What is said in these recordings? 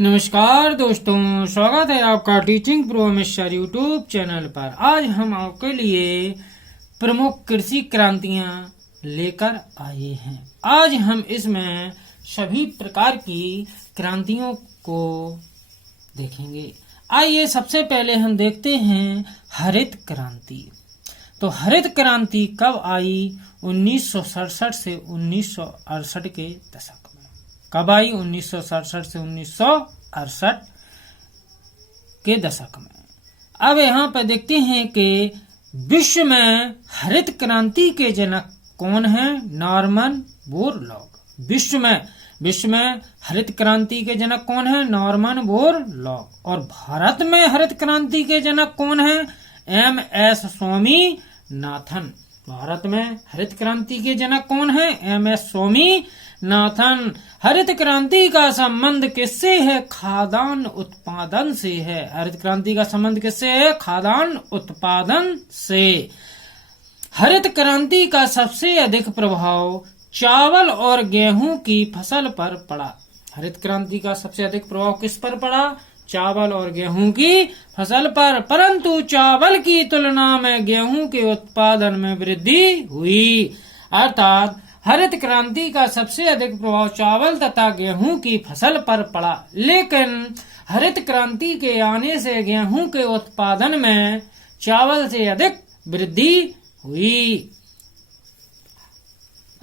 नमस्कार दोस्तों, स्वागत है आपका teaching pro mister YouTube channel पर। आज हम आपके लिए प्रमुख कृषि क्रांतियां लेकर आए हैं। आज हम इसमें सभी प्रकार की क्रांतियों को देखेंगे। आइए सबसे पहले हम देखते हैं हरित क्रांति। तो हरित क्रांति कब आई? 1967 से 1968 के दशक में। कब आई? 1967 से 1968 के दशक में। अब यहाँ पर देखते हैं कि विश्व में हरित क्रांति के जनक कौन है? Norman Borlaug. विश्व में हरित क्रांति के जनक कौन है? Norman Borlaug. और भारत में हरित क्रांति के जनक कौन है? MS स्वामीनाथन। भारत में हरित क्रांति के जनक कौन है? MS स्वामीनाथन। हरित क्रांति का संबंध किससे है? खाद्यान्न उत्पादन से है। हरित क्रांति का संबंध किससे है? खाद्यान्न उत्पादन से। हरित क्रांति का सबसे अधिक प्रभाव चावल और गेहूं की फसल पर पड़ा। हरित क्रांति का सबसे अधिक प्रभाव किस पर पड़ा? चावल और गेहूं की फसल पर। परंतु चावल की तुलना में गेहूं के उत्पादन में वृद्धि हुई। अर्थात हरित क्रांति का सबसे अधिक प्रभाव चावल तथा गेहूं की फसल पर पड़ा, लेकिन हरित क्रांति के आने से गेहूं के उत्पादन में चावल से अधिक वृद्धि हुई।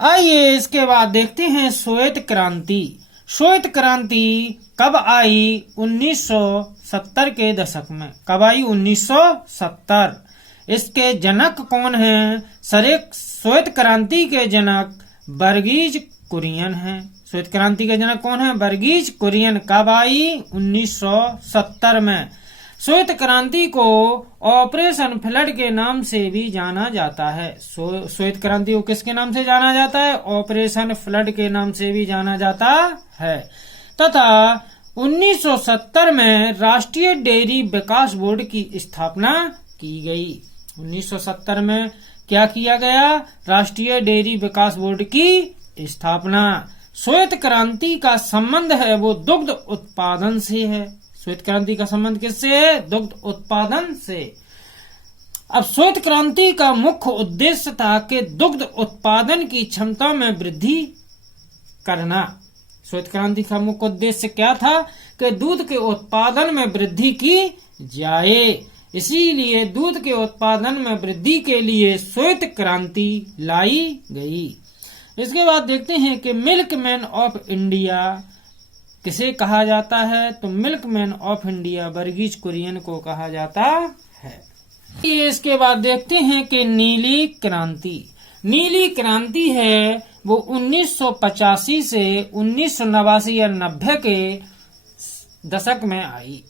आइए इसके बाद देखते हैं श्वेत क्रांति। श्वेत क्रांति कब आई? 1970 के दशक में। कब आई? 1970। इसके जनक कौन हैं? श्वेत क्रांति के जनक वर्गीज कुरियन हैं। श्वेत क्रांति के जनक कौन है? वर्गीज कुरियन। कब आई? 1970 में। श्वेत क्रांति को ऑपरेशन फ्लड के नाम से भी जाना जाता है। श्वेत क्रांति को किसके नाम से जाना जाता है? ऑपरेशन फ्लड के नाम से भी जाना जाता है। तथा 1970 में राष्ट्रीय डेयरी विकास बोर्ड की स्थापना की गई। 1970 में क्या किया गया? राष्ट्रीय डेयरी विकास बोर्ड की स्थापना। श्वेत क्रांति का संबंध है वो दुग्ध उत्पादन से है। श्वेत क्रांति का संबंध किससे है? दुग्ध उत्पादन से। अब श्वेत क्रांति का मुख्य उद्देश्य था कि दुग्ध उत्पादन की क्षमता में वृद्धि करना। श्वेत क्रांति का मुख्य उद्देश्य क्या था? कि दूध के उत्पादन में वृद्धि की जाए। इसीलिए दूध के उत्पादन में वृद्धि के लिए श्वेत क्रांति लाई गई। इसके बाद देखते हैं कि मिल्कमैन ऑफ इंडिया किसे कहा जाता है? तो milkman of India Verghese Kurien को कहा जाता है। इसके बाद देखते हैं कि नीली क्रांति। नीली क्रांति है वो 1985 से 1989 या 90 के दशक में आई।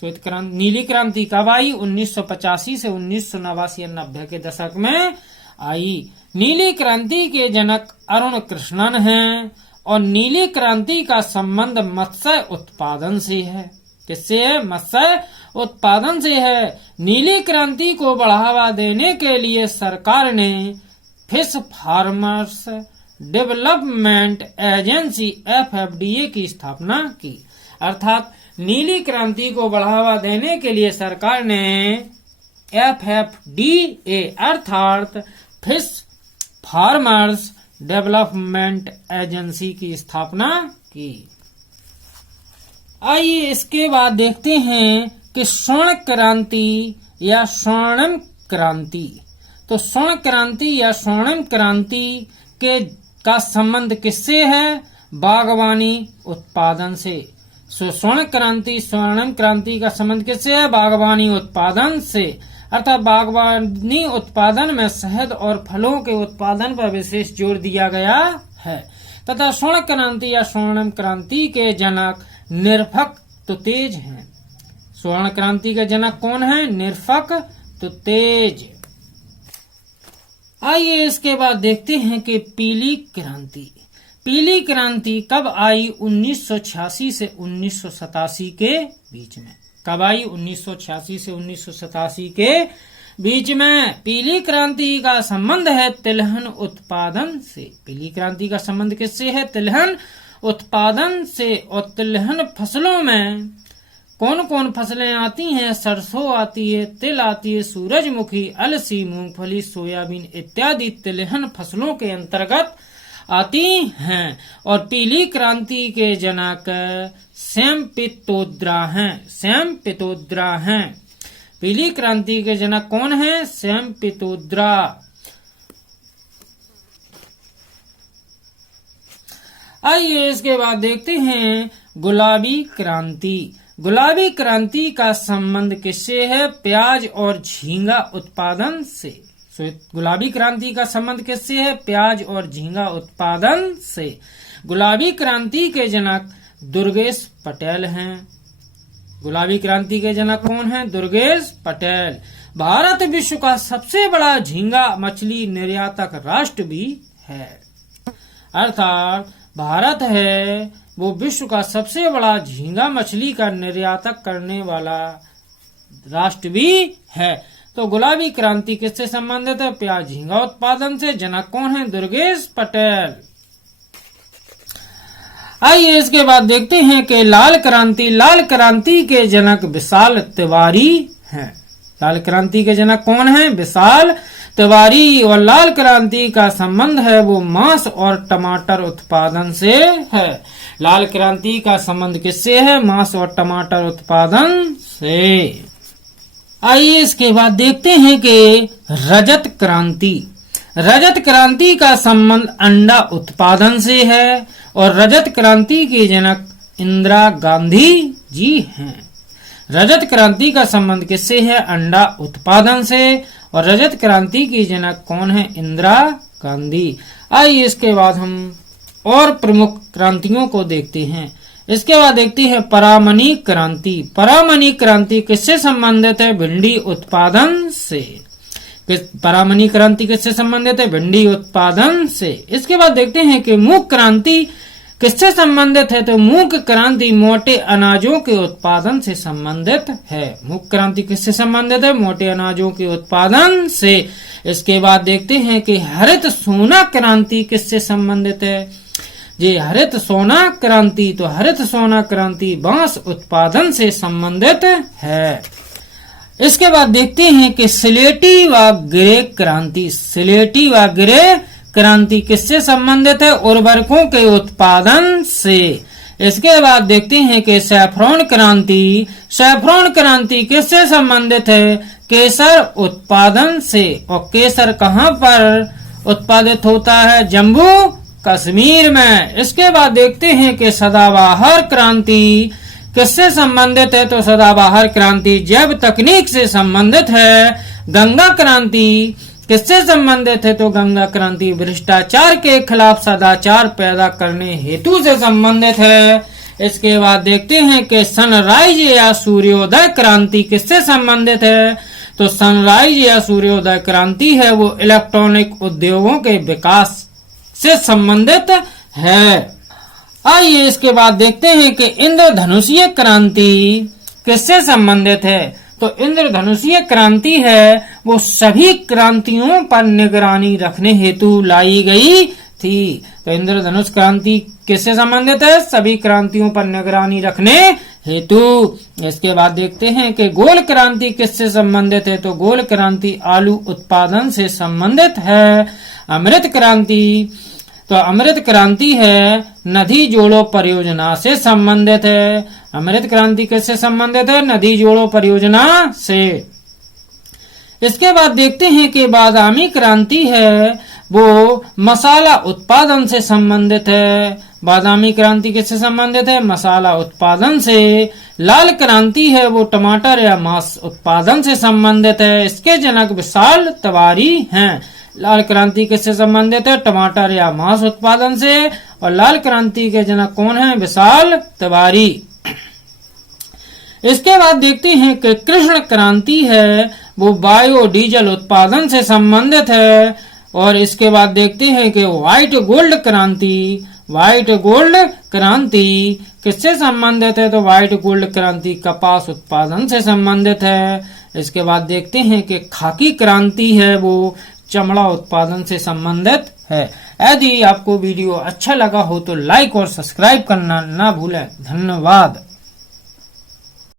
श्वेत क्रांति नीली क्रांति कब आई? 1985 से 1989 या 90 के दशक में आई। नीली क्रांति के जनक अरुण कृष्णन हैं और नीली क्रांति का संबंध मत्स्य उत्पादन से है। किससे है? मत्स्य उत्पादन से है। नीली क्रांति को बढ़ावा देने के लिए सरकार ने fish farmers development agency FFDA की स्थापना की। अर्थात नीली क्रांति को बढ़ावा देने के लिए सरकार ने FFDA अर्थात फिश फार्मर्स डेवलपमेंट एजेंसी की स्थापना की। आइए इसके बाद देखते हैं कि स्वर्ण क्रांति या स्वर्णिम क्रांति। तो स्वर्ण क्रांति या स्वर्णिम क्रांति के का संबंध किससे है? बागवानी उत्पादन से। स्वर्ण क्रांति स्वर्णिम क्रांति का संबंध किससे है? बागवानी उत्पादन से। अर्थात बागवानी उत्पादन में शहद और फलों के उत्पादन पर विशेष जोर दिया गया है। तथा स्वर्ण क्रांति या स्वर्णिम क्रांति के जनक निरफक तुतेज हैं। स्वर्ण क्रांति के जनक कौन है? निरफक तुतेज। आइए इसके बाद देखते हैं कि पीली क्रांति। पीली क्रांति कब आई? 1986 से 1987 के बीच में। कब आई? 1986 से 1987 के बीच में। पीली क्रांति का संबंध है तिलहन उत्पादन से। पीली क्रांति का संबंध किससे है? तिलहन उत्पादन से और तिलहन फसलों में कौन कौन फसलें आती हैं? सरसों आती है, तिल आती है, सूरजमुखी, अलसी, मूंगफली, सोयाबीन इत्यादि तिलहन फसलों के अंतर्गत आती हैं। और पीली क्रांति के जनक सेमपित्रोदा हैं। सेमपित्रोदा हैं। पीली क्रांति के जनक कौन हैं? सेमपित्रोदा। आइए इसके बाद देखते हैं गुलाबी क्रांति। गुलाबी क्रांति का संबंध किससे है? प्याज और झींगा उत्पादन से। गुलाबी क्रांति का संबंध किससे है? प्याज और झींगा उत्पादन से। गुलाबी क्रांति के जनक दुर्गेश पटेल हैं। गुलाबी क्रांति के जनक कौन हैं? दुर्गेश पटेल। भारत विश्व का सबसे बड़ा झींगा मछली निर्यातक राष्ट्र भी है। अर्थात भारत है वो विश्व का सबसे बड़ा झींगा मछली का निर्यातक करने वाला राष्ट्र भी है। तो गुलाबी क्रांति किससे संबंधित है? प्याज झींगा उत्पादन से। जनक कौन है? दुर्गेश पटेल। आइए इसके बाद देखते हैं कि लाल क्रांति। लाल क्रांति के जनक विशाल तिवारी हैं। लाल क्रांति के जनक कौन है? विशाल तिवारी। और लाल क्रांति का संबंध है वो मांस और टमाटर उत्पादन से है। लाल क्रांति का संबंध किससे है? मांस और टमाटर उत्पादन से। आइए इसके बाद देखते हैं कि रजत क्रांति। रजत क्रांति का संबंध अंडा उत्पादन से है और रजत क्रांति के जनक इंदिरा गांधी जी हैं। रजत क्रांति का संबंध किससे है? अंडा उत्पादन से। और रजत क्रांति की जनक कौन है? इंदिरा गांधी। आइए इसके बाद हम और प्रमुख क्रांतियों को देखते हैं। इसके बाद देखते हैं परामणिक क्रांति। परामणिक क्रांति किससे संबंधित है? भिंडी उत्पादन से। परामणिक क्रांति किससे संबंधित है? भिंडी उत्पादन से। इसके बाद देखते हैं कि मूंग क्रांति किससे संबंधित है? तो मूंग क्रांति मोटे अनाजों के उत्पादन से संबंधित है। मूंग क्रांति किससे संबंधित है? मोटे अनाजों के उत्पादन से। इसके बाद देखते हैं कि हरित सोना क्रांति किससे संबंधित है? ये हरित सोना क्रांति, तो हरित सोना क्रांति बांस उत्पादन से संबंधित है। इसके बाद देखते हैं कि सिलेटी व ग्रे क्रांति। सिलेटी व ग्रे क्रांति किससे संबंधित है? उर्वरकों के उत्पादन से। इसके बाद देखते हैं कि सैफ्रॉन क्रांति। सैफ्रॉन क्रांति किससे संबंधित है? केसर उत्पादन से। और केसर कहाँ पर उत्पादित होता है? जम्मू कश्मीर में। इसके बाद देखते हैं कि सदाबहार क्रांति किससे संबंधित है? तो सदाबहार क्रांति जैव तकनीक से संबंधित है। गंगा क्रांति किससे संबंधित है? तो गंगा क्रांति भ्रष्टाचार के खिलाफ सदाचार पैदा करने हेतु से संबंधित है। इसके बाद देखते हैं कि सनराइज या सूर्योदय क्रांति किससे संबंधित है? तो सनराइज या सूर्योदय क्रांति है वो इलेक्ट्रॉनिक उद्योगों के विकास से संबंधित है। आइए इसके बाद देखते हैं कि इंद्रधनुषीय क्रांति किससे संबंधित है? तो इंद्रधनुषीय क्रांति है वो सभी क्रांतियों पर निगरानी रखने हेतु लाई गई थी। तो इंद्रधनुष क्रांति किससे संबंधित है? सभी क्रांतियों पर निगरानी रखने हेतु। इसके बाद देखते हैं कि गोल क्रांति किससे संबंधित है? तो गोल क्रांति आलू उत्पादन से संबंधित है। अमृत क्रांति, तो अमृत क्रांति है नदी जोड़ो परियोजना से संबंधित है। अमृत क्रांति किससे संबंधित है? नदी जोड़ो परियोजना से। इसके बाद देखते हैं कि बादामी क्रांति है वो मसाला उत्पादन से संबंधित है। बादामी क्रांति किससे संबंधित है? मसाला उत्पादन से। लाल क्रांति है वो टमाटर या मांस उत्पादन से संबंधित है। इसके जनक विशाल तिवारी हैं। लाल क्रांति किससे संबंधित है? टमाटर या मांस उत्पादन से। और लाल क्रांति के जनक कौन है? विशाल तिवारी। इसके बाद देखते हैं कि कृष्ण क्रांति है वो बायोडीजल उत्पादन से संबंधित है। और इसके बाद देखते हैं कि व्हाइट गोल्ड क्रांति, व्हाइट गोल्ड क्रांति किससे संबंधित है? तो व्हाइट गोल्ड क्रांति कपास उत्पादन से संबंधित है। इसके बाद देखते हैं कि खाकी क्रांति है वो चमड़ा उत्पादन से संबंधित है। यदि आपको वीडियो अच्छा लगा हो तो लाइक और सब्सक्राइब करना ना भूलें। धन्यवाद।